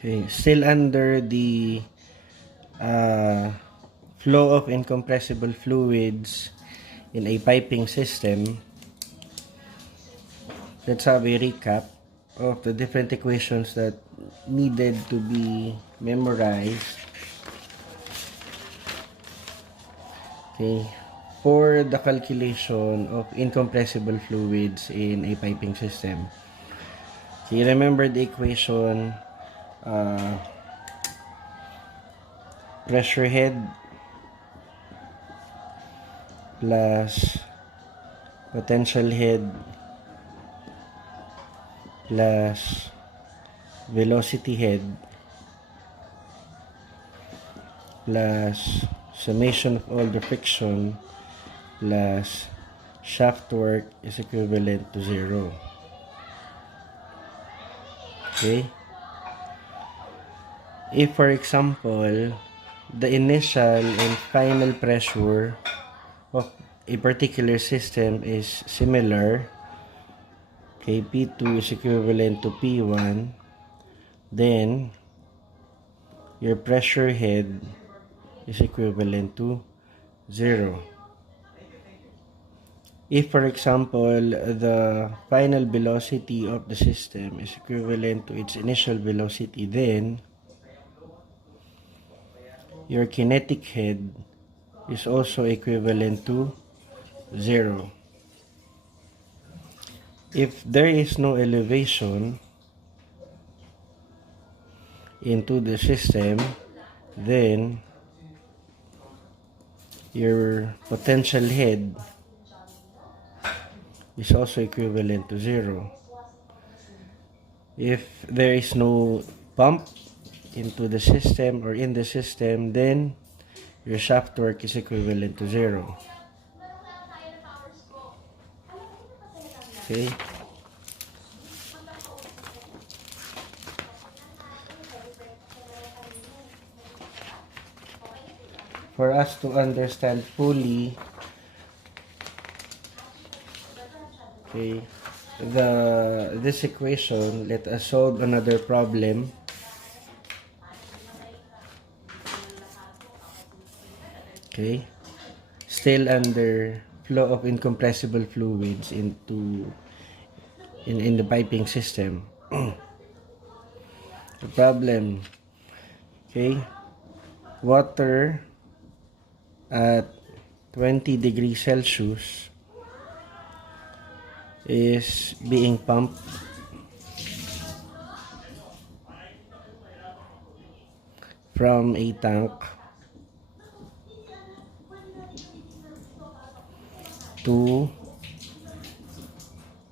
Okay, still under the flow of incompressible fluids in a piping system, let's have a recap of the different equations that needed to be memorized. Okay, for the calculation of incompressible fluids in a piping system. Okay, remember the equation pressure head plus potential head plus velocity head plus summation of all the friction plus shaft work is equivalent to 0. Okay? If, for example, the initial and final pressure of a particular system is similar, okay, P2 is equivalent to P1, then your pressure head is equivalent to 0. If, for example, the final velocity of the system is equivalent to its initial velocity, then your kinetic head is also equivalent to 0. If there is no elevation into the system, then your potential head is also equivalent to 0. If there is no pump into the system or in the system, then your shaft work is equivalent to 0. Okay? For us to understand fully, okay, this equation, let us solve another problem. Okay, still under flow of incompressible fluids in the piping system. The problem, okay, water at 20 degrees Celsius is being pumped from a tank to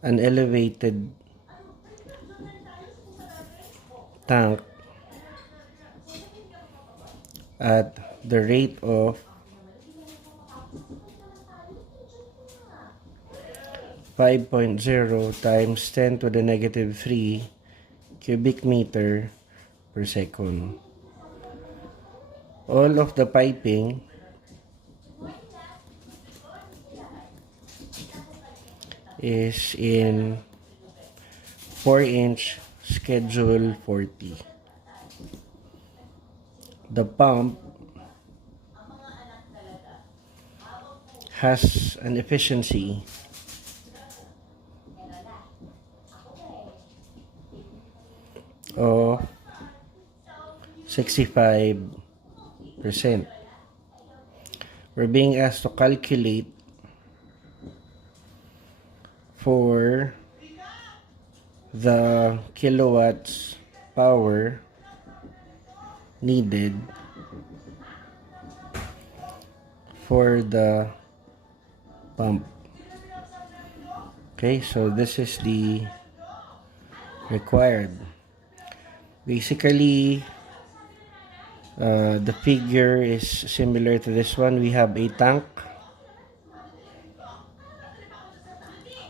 an elevated tank at the rate of 5.0 times 10 to the negative 3 cubic meter per second. All of the piping is in 4-inch schedule 40. The pump has an efficiency of 65%. We're being asked to calculate for the kilowatts power needed for the pump. Okay, so this is the required. Basically, the figure is similar to this one. We have a tank.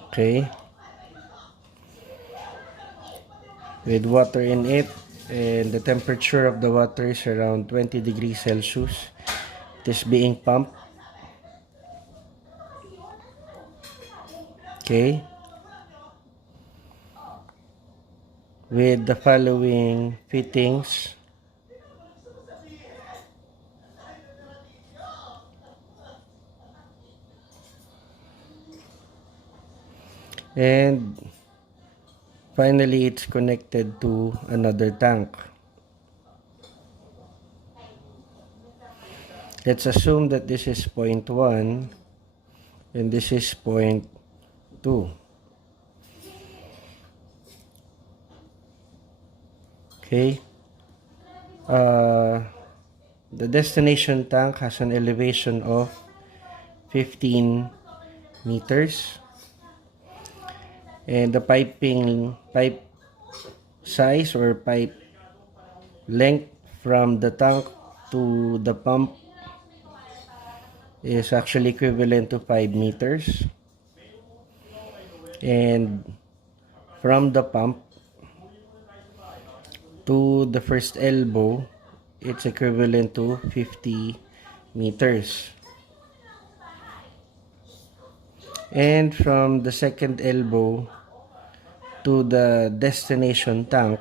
Okay, with water in it, and the temperature of the water is around 20 degrees Celsius. It is being pumped. Okay, with the following fittings. And finally, it's connected to another tank. Let's assume that this is point 1 and this is point 2. Okay. The destination tank has an elevation of 15 meters. And the pipe size or pipe length from the tank to the pump is actually equivalent to 5 meters. And from the pump to the first elbow, it's equivalent to 50 meters. And from the second elbow to the destination tank,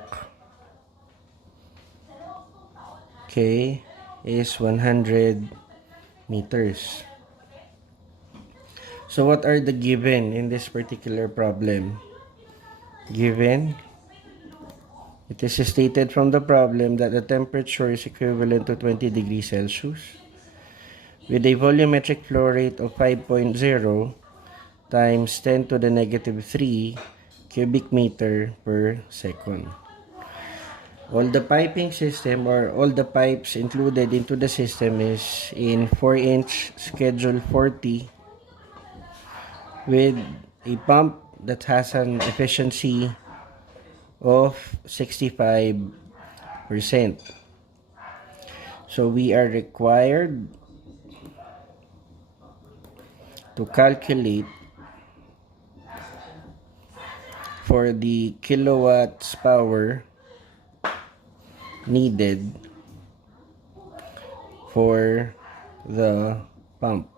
okay, is 100 meters. So what are the given in this particular problem? Given, it is stated from the problem that the temperature is equivalent to 20 degrees Celsius with a volumetric flow rate of 5.0 times 10 to the negative 3 cubic meter per second. All the piping system or all the pipes included into the system is in 4-inch schedule 40 with a pump that has an efficiency of 65%. So we are required to calculate for the kilowatts power needed for the pump.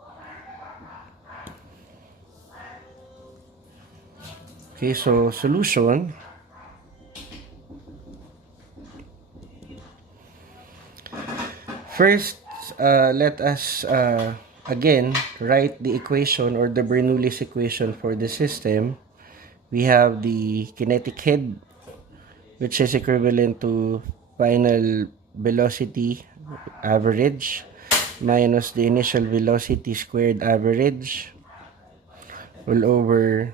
Okay, so solution. First, let us again write the equation or the Bernoulli's equation for the system. We have the kinetic head, which is equivalent to final velocity average minus the initial velocity squared average all over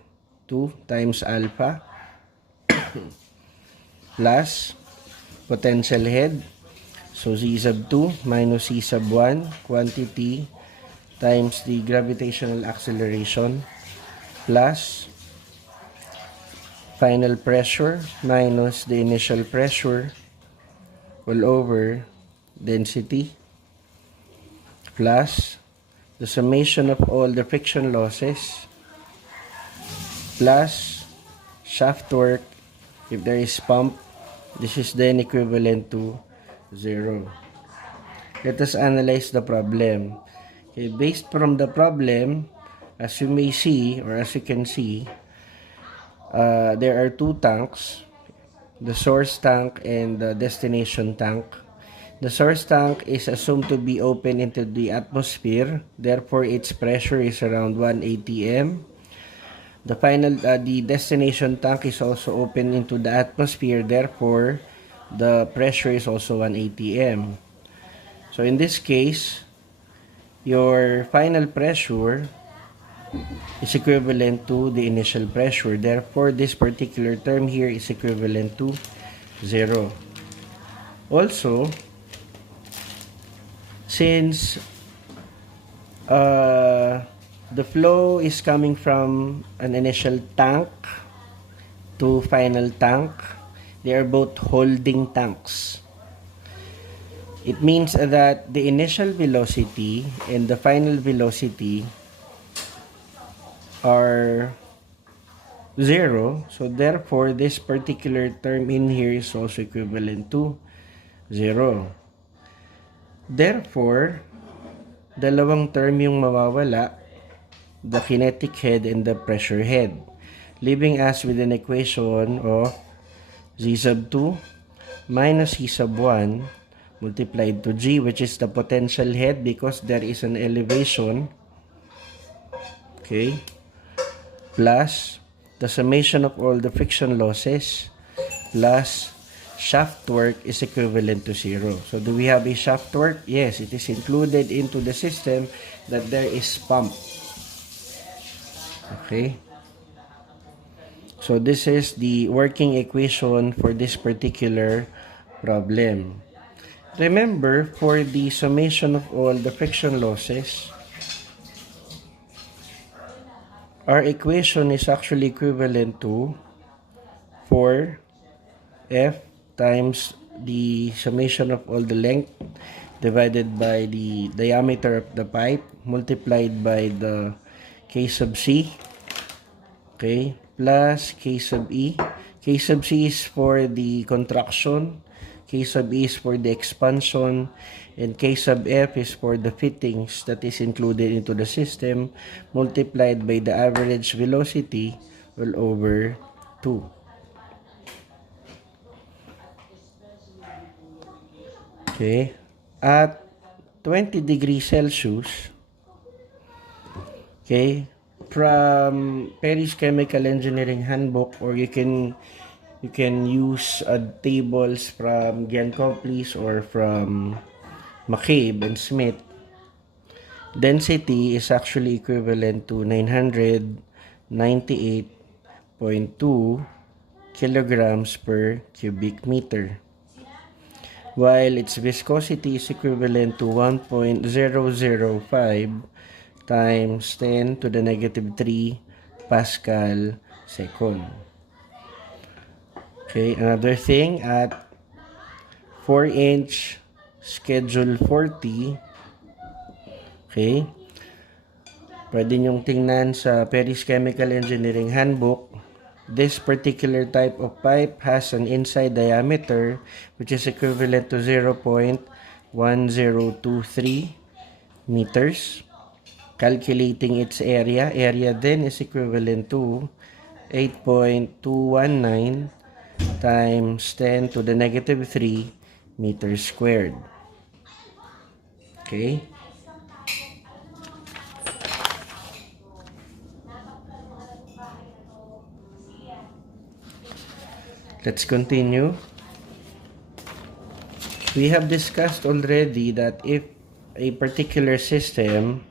2 times alpha plus potential head. So Z sub 2 minus C sub 1 quantity times the gravitational acceleration plus final pressure minus the initial pressure all over density plus the summation of all the friction losses plus shaft work if there is pump. This is then equivalent to 0. Let us analyze the problem. Okay, based from the problem, as you may see or as you can see, there are 2 tanks, the source tank and the destination tank. The source tank is assumed to be open into the atmosphere, therefore its pressure is around 180 m. The destination tank is also open into the atmosphere, therefore the pressure is also 180 m. So in this case, your final pressure is equivalent to the initial pressure. Therefore, this particular term here is equivalent to 0. Also, since the flow is coming from an initial tank to final tank, they are both holding tanks. It means that the initial velocity and the final velocity are 0. So therefore, this particular term in here is also equivalent to 0. Therefore, dalawang term yung mawawala, the kinetic head and the pressure head, leaving us with an equation of Z sub 2 minus C sub 1 multiplied to G, which is the potential head because there is an elevation, okay, plus the summation of all the friction losses plus shaft work is equivalent to 0. So do we have a shaft work? Yes, it is included into the system that there is pump. Okay. So this is the working equation for this particular problem. Remember, for the summation of all the friction losses, our equation is actually equivalent to 4F times the summation of all the length divided by the diameter of the pipe multiplied by the K sub C, okay, plus K sub E. K sub C is for the contraction, K sub E is for the expansion, and K sub F is for the fittings that is included into the system multiplied by the average velocity all over 2. Okay, at 20 degrees Celsius, okay, from Paris Chemical Engineering Handbook, or you can use tables from Giancoplis or from McCabe and Smith. Density is actually equivalent to 998.2 kilograms per cubic meter, while its viscosity is equivalent to 1.005 times 10 to the negative 3 Pascal second. Okay, another thing, at 4-inch schedule 40, okay, pwede nyong tingnan sa Paris Chemical Engineering Handbook. This particular type of pipe has an inside diameter which is equivalent to 0.1023 meters. Calculating its area then is equivalent to 8.219 times 10 to the negative 3 meters squared. Okay. Let's continue. We have discussed already that if a particular system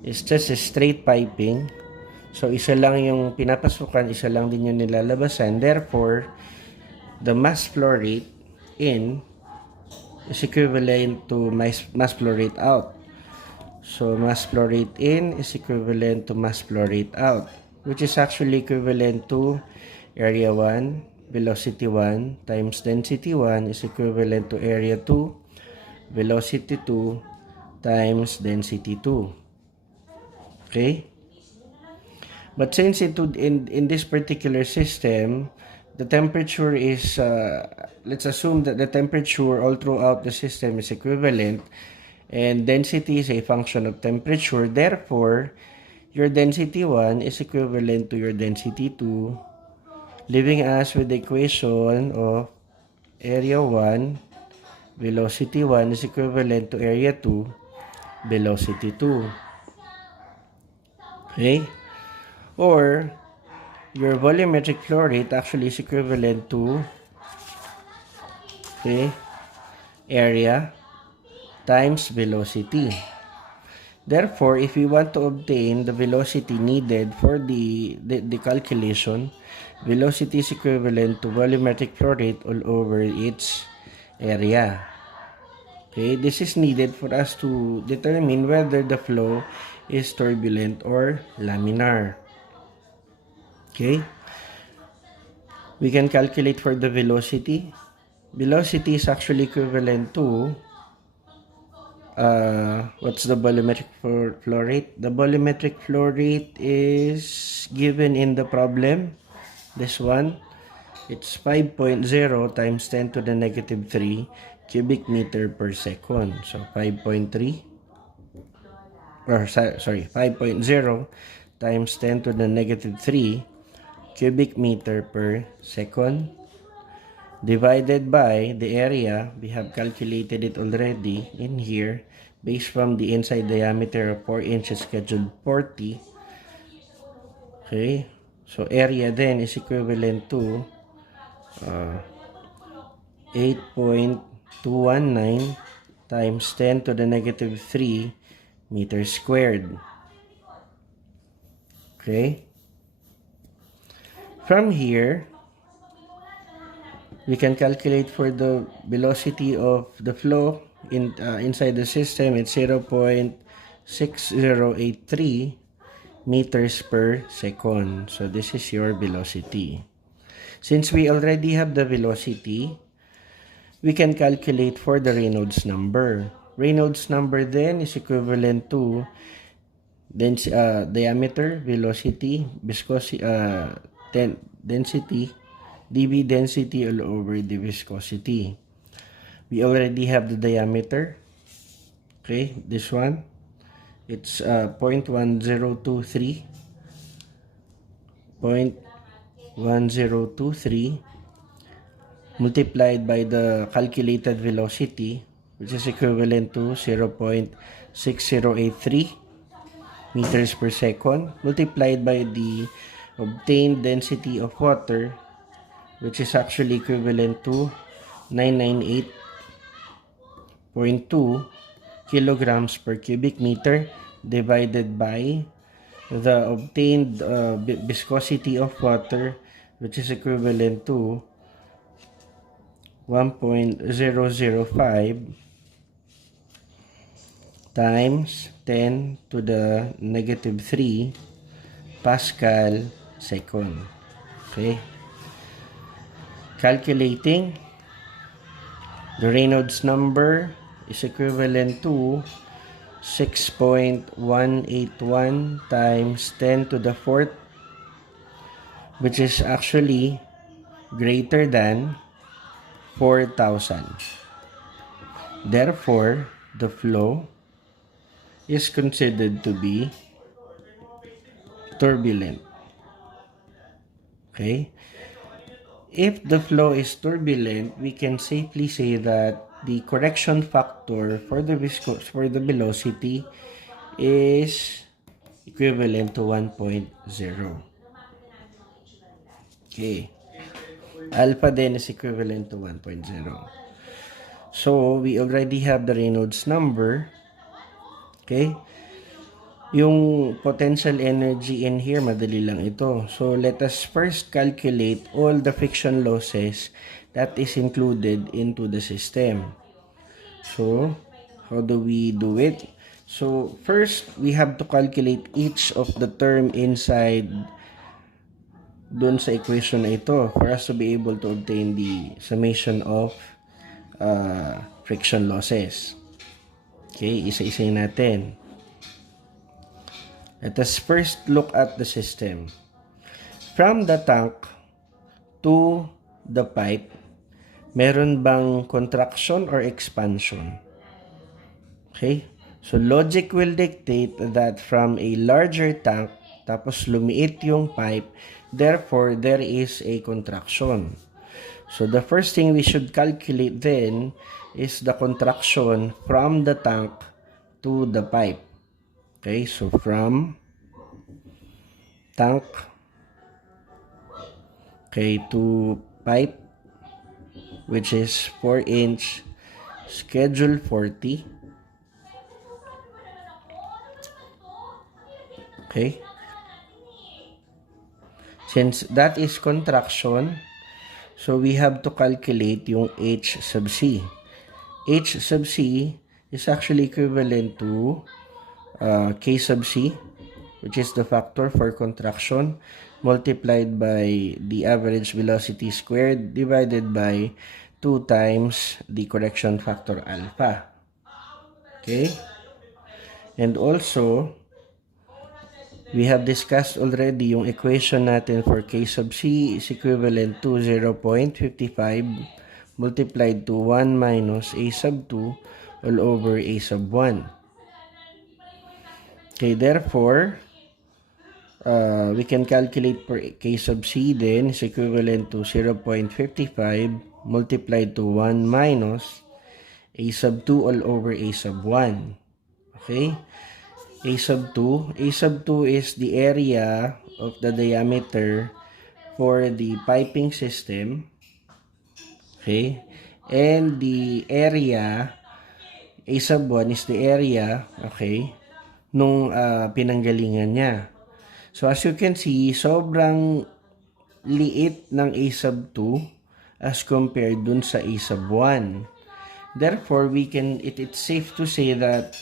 is just a straight piping, so isa lang yung pinapasukan, isa lang din yung nilalabasan. Therefore, the mass flow rate in is equivalent to mass flow rate out. So, mass flow rate in is equivalent to mass flow rate out, which is actually equivalent to area 1, velocity 1 times density 1 is equivalent to area 2, velocity 2 times density 2. Okay? But since in this particular system, the temperature is, let's assume that the temperature all throughout the system is equivalent, and density is a function of temperature. Therefore, your density 1 is equivalent to your density 2, leaving us with the equation of area 1, velocity 1 is equivalent to area 2, velocity 2. Okay? Or, your volumetric flow rate actually is equivalent to, okay, area times velocity. Therefore, if we want to obtain the velocity needed for the calculation, velocity is equivalent to volumetric flow rate all over its area. Okay, this is needed for us to determine whether the flow is turbulent or laminar. Okay, we can calculate for the velocity. Velocity is actually equivalent to what's the volumetric flow rate? The volumetric flow rate is given in the problem. This one, it's 5.0 times 10 to the negative 3 cubic meter per second. So 5.3, or sorry, 5.0 times 10 to the negative 3 cubic meter per second. divided by the area. We have calculated it already in here based from the inside diameter of 4 inches scheduled 40. Okay, so area then is equivalent to 8.219 times 10 to the negative 3 meters squared. Okay, from here we can calculate for the velocity of the flow inside the system. It's 0.6083 meters per second. So this is your velocity. Since we already have the velocity, we can calculate for the Reynolds number. Reynolds number then is equivalent to diameter, velocity, viscosity, density, dV density all over the viscosity. We already have the diameter. Okay, this one. It's 0.1023. 0.1023 multiplied by the calculated velocity, which is equivalent to 0.6083 meters per second, multiplied by the obtained density of water, which is actually equivalent to 998.2 kilograms per cubic meter, divided by the obtained viscosity of water, which is equivalent to 1.005 times 10 to the negative 3 Pascal second. Okay. Calculating, the Reynolds number is equivalent to 6.181 times 10 to the 4th, which is actually greater than 4,000. Therefore, the flow is considered to be turbulent. Okay? If the flow is turbulent, we can safely say that the correction factor for the velocity is equivalent to 1.0. Okay. Alpha then is equivalent to 1.0. So, we already have the Reynolds number. Okay? Yung potential energy in here, madali lang ito. So, let us first calculate all the friction losses that is included into the system. So, how do we do it? So, first, we have to calculate each of the term inside dun sa equation na ito for us to be able to obtain the summation of friction losses. Okay, isa-isayin natin. Let us first look at the system. From the tank to the pipe, meron bang contraction or expansion? Okay? So, logic will dictate that from a larger tank, tapos lumiit yung pipe, therefore, there is a contraction. So, the first thing we should calculate then is the contraction from the tank to the pipe. Okay, so from tank, okay, to pipe, which is 4-inch, schedule 40. Okay. Since that is contraction, so we have to calculate yung H sub C. H sub C is actually equivalent to K sub C, which is the factor for contraction, multiplied by the average velocity squared divided by 2 times the correction factor alpha. Okay? And also, we have discussed already yung equation natin for K sub C is equivalent to 0.55 multiplied to 1 minus A sub 2 all over A sub 1. Okay, therefore, we can calculate for K sub C then is equivalent to 0.55 multiplied to 1 minus a sub 2 all over a sub 1. Okay? A sub 2. A sub 2 is the area of the diameter for the piping system. Okay? And the area, A sub 1 is the area, okay, nung pinanggalingan niya. So, as you can see, sobrang liit ng A sub 2 as compared dun sa A sub 1. Therefore, it's safe to say that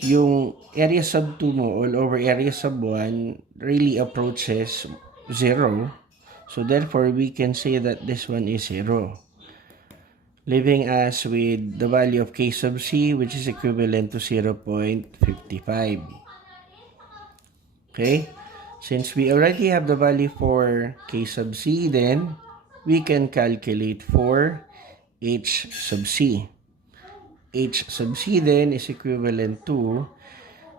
yung area sub 2 mo all over area sub 1 really approaches 0. So, therefore, we can say that this one is 0. Leaving us with the value of K sub C, which is equivalent to 0.55. Okay? Since we already have the value for K sub C, then we can calculate for H sub C. H sub C then is equivalent to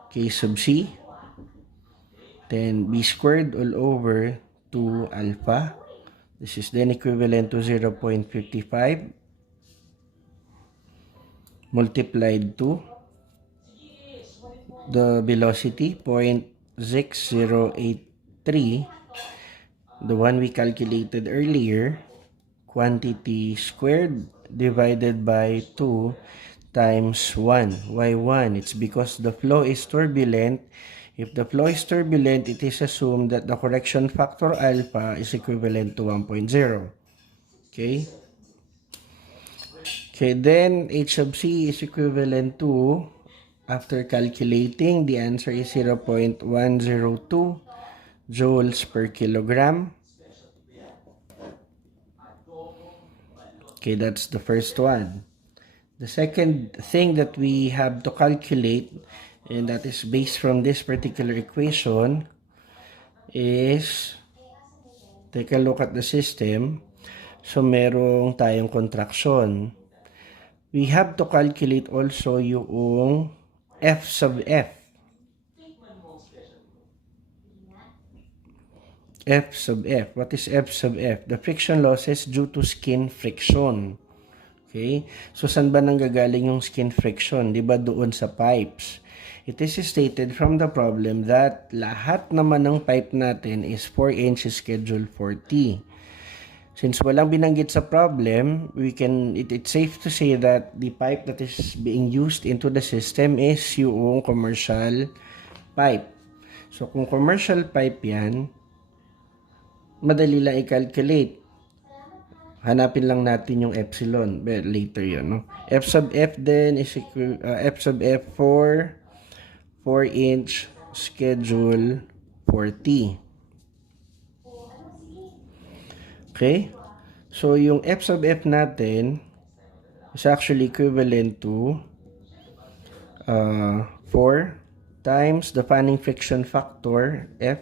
K sub C, then B squared all over 2 alpha. This is then equivalent to 0.55 multiplied to the velocity 0.6083, the one we calculated earlier, quantity squared divided by 2 times 1. Why 1? It's because the flow is turbulent. If the flow is turbulent, it is assumed that the correction factor alpha is equivalent to 1.0. Okay? Okay, then H sub C is equivalent to, after calculating, the answer is 0.102 joules per kilogram. Okay, that's the first one. The second thing that we have to calculate, and that is based from this particular equation, is, take a look at the system. So, merong tayong contraction. We have to calculate also yung F sub F. F sub F. What is F sub F? The friction losses due to skin friction. Okay? So, saan ba nanggagaling yung skin friction? Diba doon sa pipes? It is stated from the problem that lahat naman ng pipe natin is 4 inches schedule 40. Since walang binanggit sa problem, it's safe to say that the pipe that is being used into the system is yung commercial pipe. So, kung commercial pipe yan, madali lang i-calculate. Hanapin lang natin yung epsilon. But later yun, no? F sub F then is F sub F for 4 inch schedule 40. Okay? So, yung F sub F natin is actually equivalent to 4 times the fanning friction factor F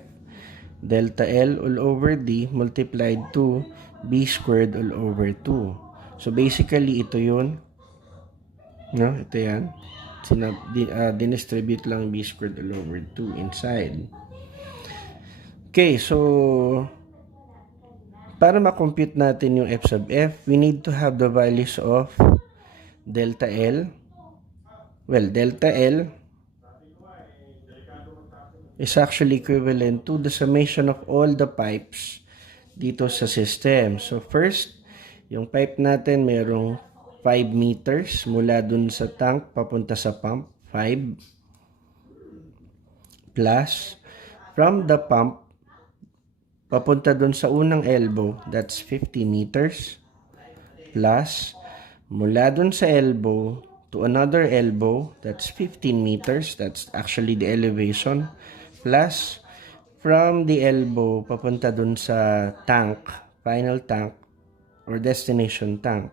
delta L all over D multiplied to B squared all over 2. So, basically, ito yun. No? Ito yan. Dinistribute lang B squared all over 2 inside. Okay, so para ma-compute natin yung F sub F, we need to have the values of delta L. Well, delta L is actually equivalent to the summation of all the pipes dito sa system. So, first, yung pipe natin merong 5 meters mula dun sa tank papunta sa pump. 5 plus from the pump papunta dun sa unang elbow, that's 50 meters, plus mula dun sa elbow to another elbow, that's 15 meters, that's actually the elevation, plus from the elbow papunta dun sa tank, final tank or destination tank,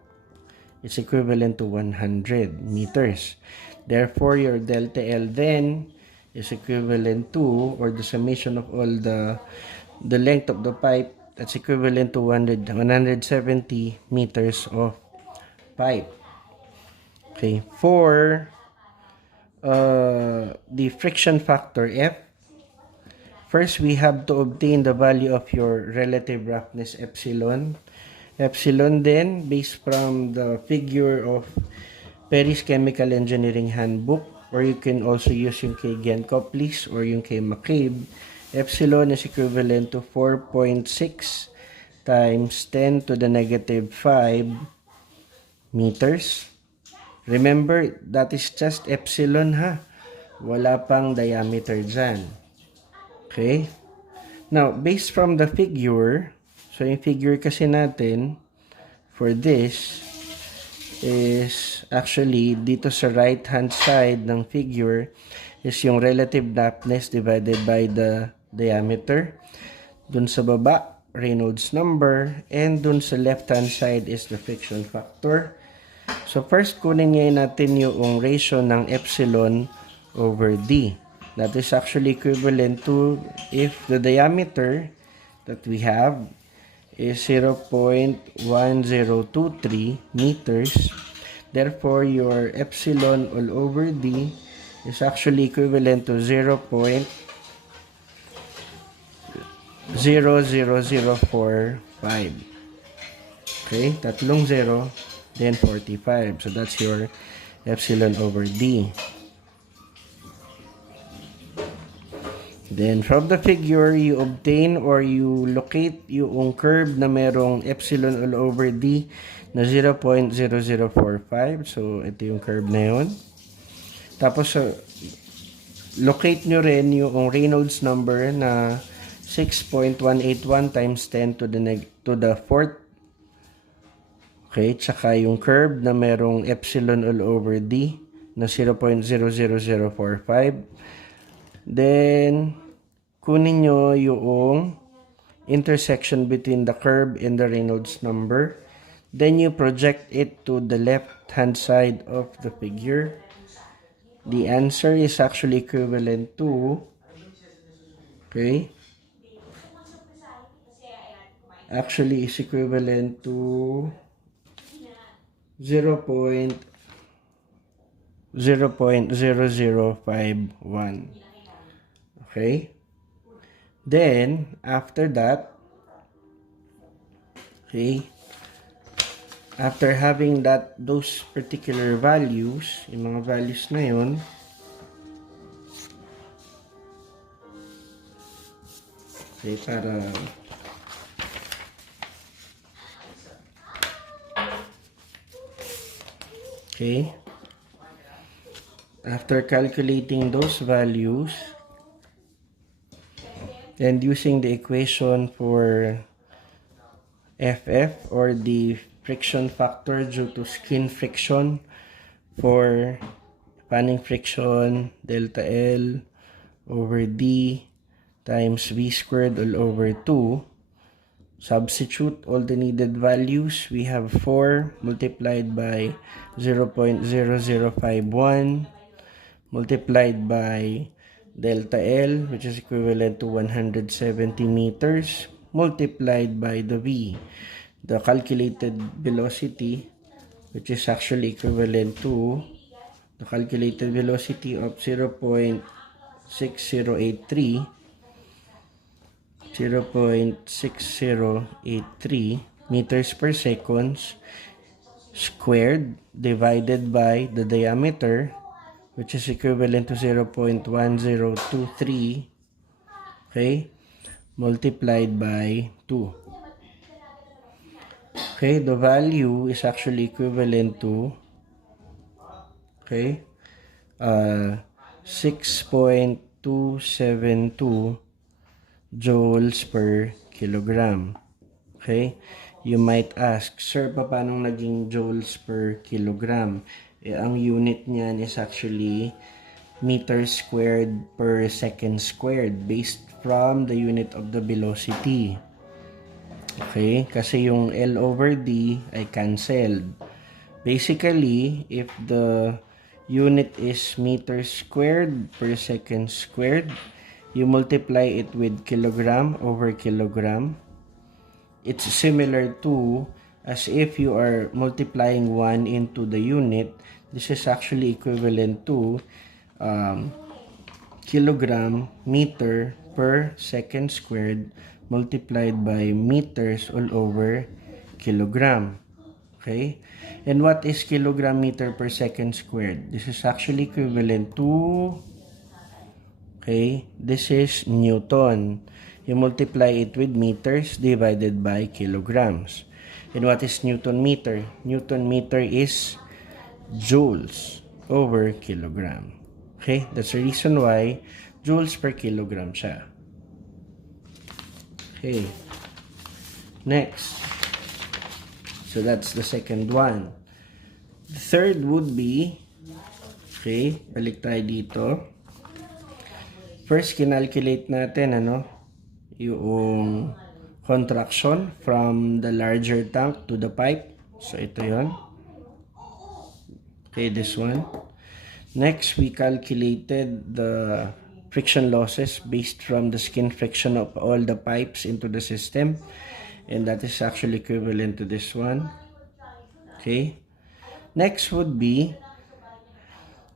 it's equivalent to 100 meters. Therefore, your delta L then is equivalent to, or the summation of all the length of the pipe, that's equivalent to 170 meters of pipe. Okay, for the friction factor F, first we have to obtain the value of your relative roughness epsilon. Epsilon then, based from the figure of Perry's Chemical Engineering Handbook, or you can also use yung kay Genkoplis or yung kay McCabe, epsilon is equivalent to 4.6 times 10 to the negative 5 meters. Remember, that is just epsilon ha. Wala pang diameter dyan. Okay? Now, based from the figure, so yung figure kasi natin for this is actually dito sa right hand side ng figure is yung relative dampness divided by the diameter. Dun sa baba, Reynolds number, and dun sa left hand side is the friction factor. So first, kunin ngayon natin yung ratio ng epsilon over d. That is actually equivalent to if the diameter that we have is 0.1023 meters. Therefore, your epsilon all over d is actually equivalent to 0.00045. Okay, tatlong 0, then 45. So that's your epsilon over d. Then, from the figure, you obtain or you locate yung curve na merong epsilon all over d na 0.0045. So, ito yung curve na yun. Tapos, locate nyo rin yung Reynolds number na 6.181 times 10 to the fourth. Okay, tsaka yung curve na merong epsilon all over d na 0.00045. Then, kunin nyo yung intersection between the curve and the Reynolds number. Then, you project it to the left-hand side of the figure. The answer is actually equivalent to, okay, actually is equivalent to 0.0051. Okay? Then, after that, okay, after having those particular values, yung mga values na yun, okay, okay, after calculating those values, and using the equation for FF or the friction factor due to skin friction for fanning friction delta L over D times V squared all over 2. Substitute all the needed values. We have 4 multiplied by 0.0051 multiplied by delta L, which is equivalent to 170 meters, multiplied by the V, the calculated velocity, which is actually equivalent to the calculated velocity of 0.6083 meters per second squared divided by the diameter, which is equivalent to 0.1023, okay, multiplied by 2. Okay, the value is actually equivalent to, okay, 6.272 joules per kilogram. Okay? You might ask, sir, paano naging joules per kilogram? Ang unit niyan is actually meters squared per second squared based from the unit of the velocity. Okay? Kasi yung L over D ay canceled. Basically, if the unit is meters squared per second squared, you multiply it with kilogram over kilogram. It's similar to as if you are multiplying 1 into the unit. This is actually equivalent to kilogram meter per second squared multiplied by meters all over kilogram. Okay? And what is kilogram meter per second squared? This is actually equivalent to, okay, this is Newton. You multiply it with meters divided by kilograms. And what is Newton meter? Newton meter is joules over kilogram. Okay? That's the reason why joules per kilogram siya. Okay. Next. So that's the second one. The third would be, okay, balik tayo dito. First, kinalculate natin, yung contraction from the larger tank to the pipe. So, ito yon. Okay, this one. Next, we calculated the friction losses based from the skin friction of all the pipes into the system. And that is actually equivalent to this one. Okay. Next would be,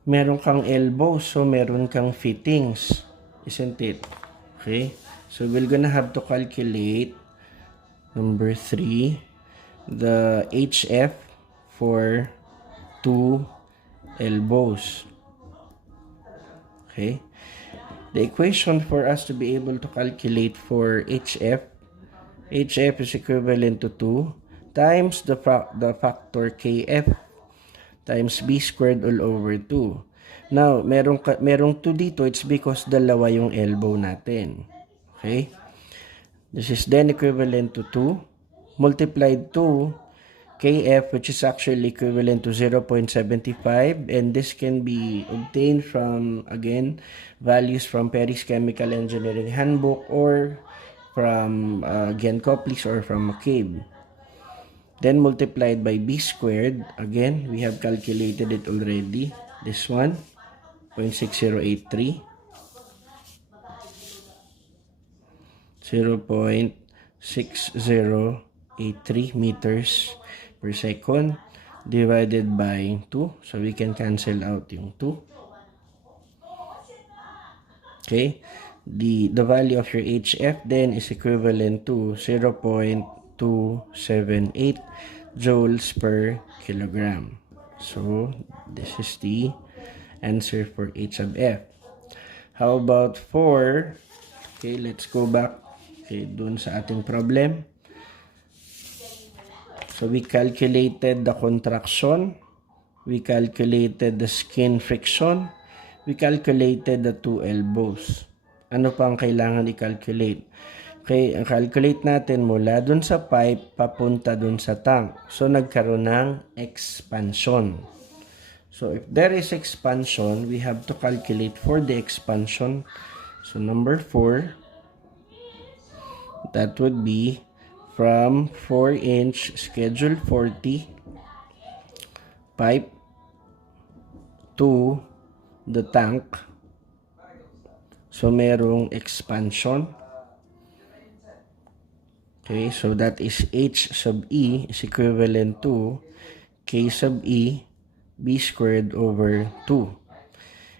meron kang elbow, so meron kang fittings. Isn't it? Okay. So we're gonna have to calculate, number 3, the HF for 2 elbows. Okay. The equation for us to be able to calculate for HF is equivalent to 2 times the factor KF times B squared all over 2. Now, merong 2 dito. It's because dalawa yung elbow natin. Okay? This is then equivalent to 2 multiplied to KF, which is actually equivalent to 0.75. And this can be obtained from, again, values from Perry's Chemical Engineering Handbook or from again Copley's or from McCabe. Then multiplied by B squared. Again, we have calculated it already. This one, 0.6083. 0.6083 meters per second divided by 2. So we can cancel out yung 2. Okay. The value of your HF then is equivalent to 0.278 joules per kilogram. So, this is the answer for H sub F. How about for, okay, let's go back, okay, dun sa ating problem. So, we calculated the contraction, we calculated the skin friction, we calculated the 2 elbows. Ano pang kailangan i-calculate? Okay, ang calculate natin mula dun sa pipe papunta dun sa tank. So, nagkaroon ng expansion. So, if there is expansion, we have to calculate for the expansion. So, number 4, that would be from 4-inch schedule 40 pipe to the tank. So, merong expansion. Okay, so that is H sub E is equivalent to K sub E B squared over 2.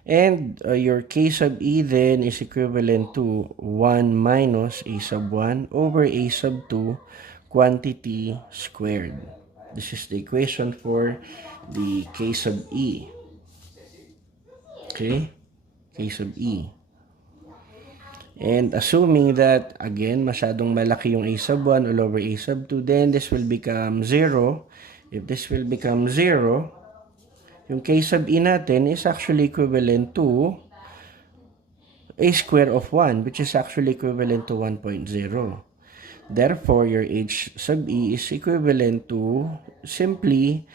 And your K sub E then is equivalent to 1 minus A sub 1 over A sub 2 quantity squared. This is the equation for the K sub E. Okay, K sub E. And assuming that, again, masyadong malaki yung A sub 1 all over A sub 2, then this will become 0. If this will become 0, yung K sub E natin is actually equivalent to A square of 1, which is actually equivalent to 1.0. Therefore, your H sub E is equivalent to simply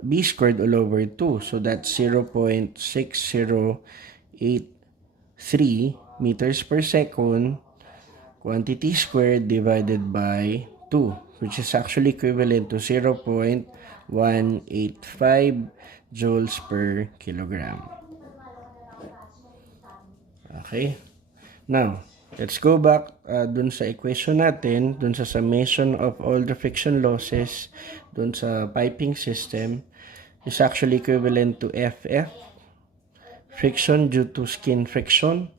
B squared all over 2. So that's 0.6083 meters per second quantity squared divided by 2, which is actually equivalent to 0.185 joules per kilogram. Okay. Now, let's go back dun sa equation natin, dun sa summation of all the friction losses dun sa piping system is actually equivalent to FF, friction due to skin friction,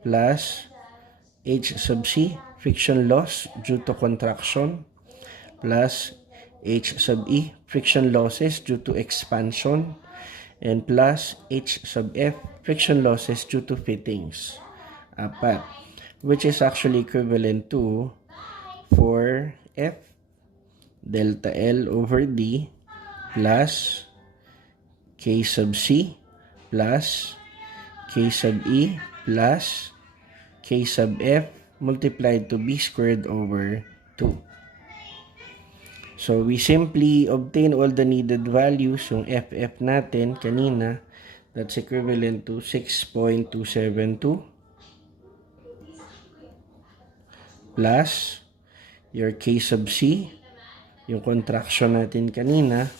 plus H sub C, friction loss due to contraction, plus H sub E, friction losses due to expansion, and plus H sub F, friction losses due to fittings. Apat. Which is actually equivalent to 4F delta L over D plus K sub C plus K sub E plus K sub F multiplied to B squared over 2. So, we simply obtain all the needed values. Yung FF natin kanina, that's equivalent to 6.272 plus your K sub C, yung contraction natin kanina,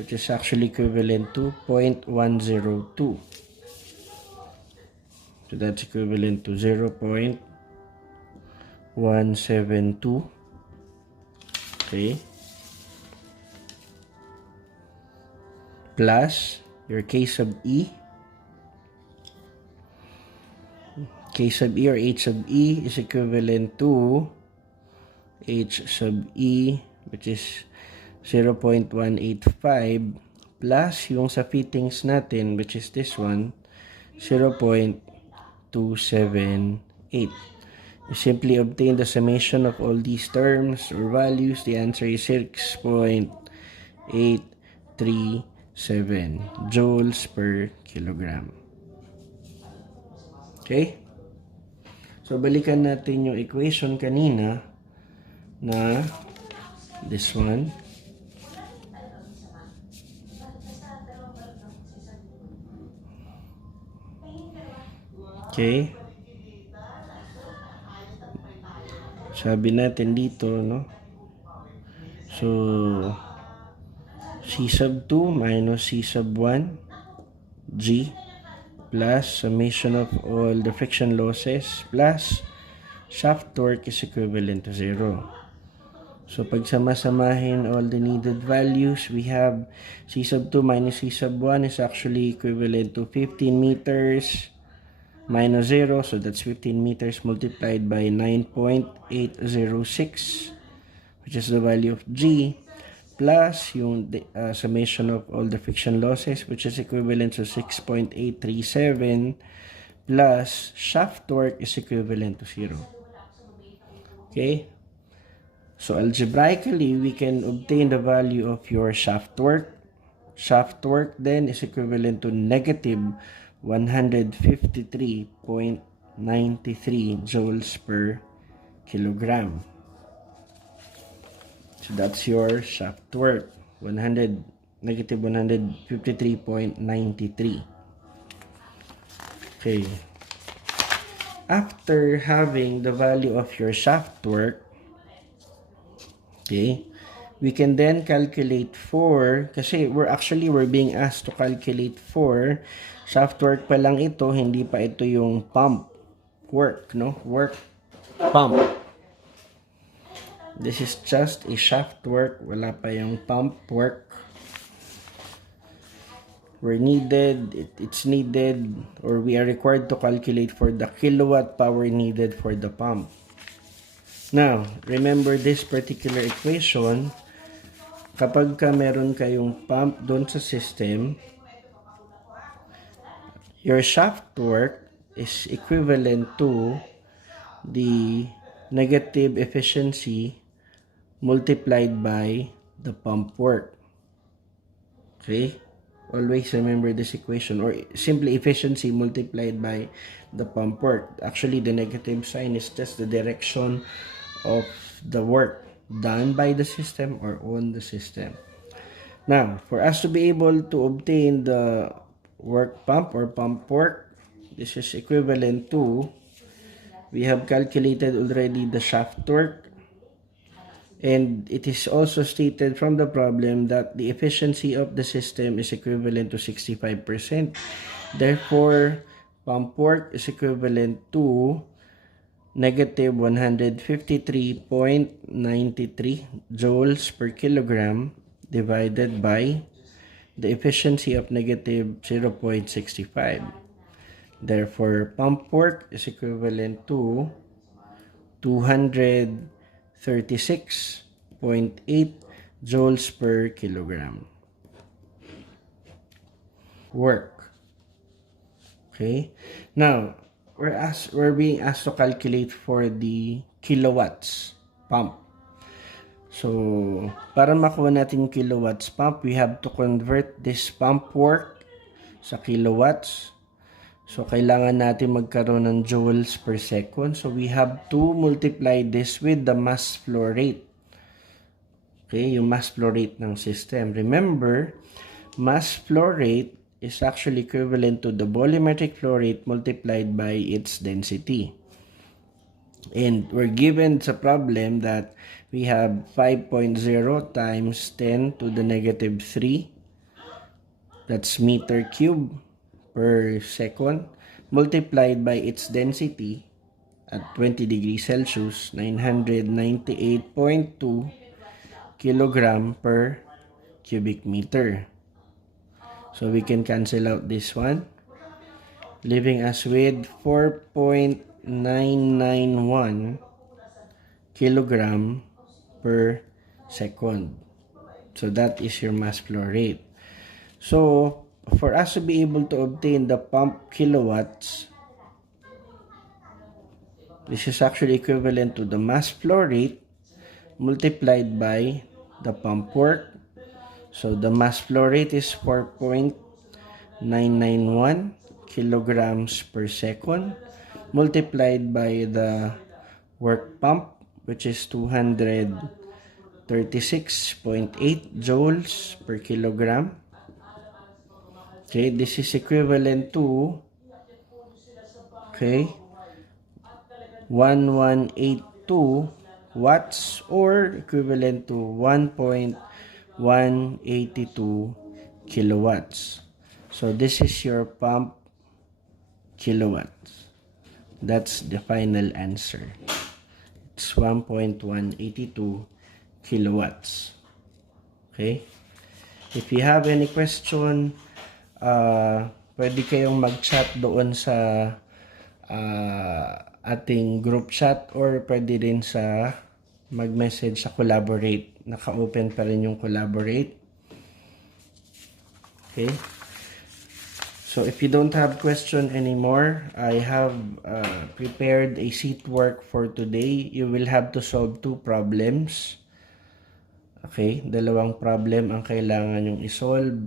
which is actually equivalent to 0.102. So, that's equivalent to 0.172. Okay. Plus your K sub E. K sub E or H sub E is equivalent to H sub E, which is 0.185 plus yung sa fittings natin, which is this one, 0.278. You simply obtain the summation of all these terms or values. The answer is 6.837 joules per kilogram. Okay? So, balikan natin yung equation kanina na this one. Okay? Sabi natin dito, no? So, C sub 2 minus C sub 1 G plus summation of all the friction losses plus shaft torque is equivalent to 0. So, pag sama-samahin all the needed values, we have C sub 2 minus C sub 1 is actually equivalent to 15 meters minus 0. So, that's 15 meters multiplied by 9.806, which is the value of G, plus yung summation of all the friction losses, which is equivalent to 6.837, plus shaft torque is equivalent to 0. Okay? So, algebraically, we can obtain the value of your shaft torque. Shaft torque then is equivalent to negative 153.93 joules per kilogram. So that's your shaft torque, negative 153.93. Okay. After having the value of your shaft torque, okay, we can then calculate for, kasi we're being asked to calculate for shaft work pa lang ito, hindi pa ito yung pump work, no? Work pump. This is just a shaft work, wala pa yung pump work. It's needed, or we are required to calculate for the kilowatt power needed for the pump. Now, remember this particular equation. Kapag meron kayong pump doon sa system, your shaft torque is equivalent to the negative efficiency multiplied by the pump work. Okay? Always remember this equation, or simply efficiency multiplied by the pump work. Actually, the negative sign is just the direction of the work done by the system or on the system. Now, for us to be able to obtain the work pump or pump work, this is equivalent to, we have calculated already the shaft torque, and it is also stated from the problem that the efficiency of the system is equivalent to 65%. Therefore, pump work is equivalent to negative 153.93 joules per kilogram divided by the efficiency of negative 0.65. Therefore, pump work is equivalent to 236 joules per kilogram. Work. Okay? Now, we're being asked to calculate for the kilowatts pump. So, para makuha natin yung kilowatts pump, we have to convert this pump work sa kilowatts. So, kailangan natin magkaroon ng joules per second. So, we have to multiply this with the mass flow rate. Okay, yung mass flow rate ng system. Remember, mass flow rate is actually equivalent to the volumetric flow rate multiplied by its density. And we're given sa problem that we have 5.0 times 10 to the negative 3. That's meter cube per second multiplied by its density at 20 degrees Celsius, 998.2 kilogram per cubic meter. So we can cancel out this one, leaving us with 4.991 kilogram per second. So that is your mass flow rate. So for us to be able to obtain the pump kilowatts, this is actually equivalent to the mass flow rate multiplied by the pump work. So the mass flow rate is 4.991 kilograms per second multiplied by the work pump, which is 236.8 joules per kilogram. Okay, this is equivalent to 1182 watts or equivalent to 1.182 kilowatts. So this is your pump kilowatts. That's the final answer. It's 1.182 kilowatts. Okay? If you have any question, pwede kayong mag-chat doon sa ating group chat or pwede rin sa mag-message sa collaborate. Naka-open pa rin yung collaborate. Okay? So if you don't have question anymore, I have prepared a sheet work for today. You will have to solve 2 problems. Okay? 2 problem ang kailangan yung isolve.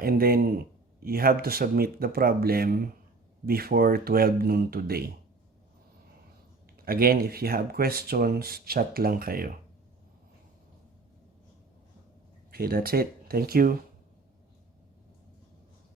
And then you have to submit the problem before 12 noon today. Again, if you have questions, chat lang kayo. Okay, that's it. Thank you.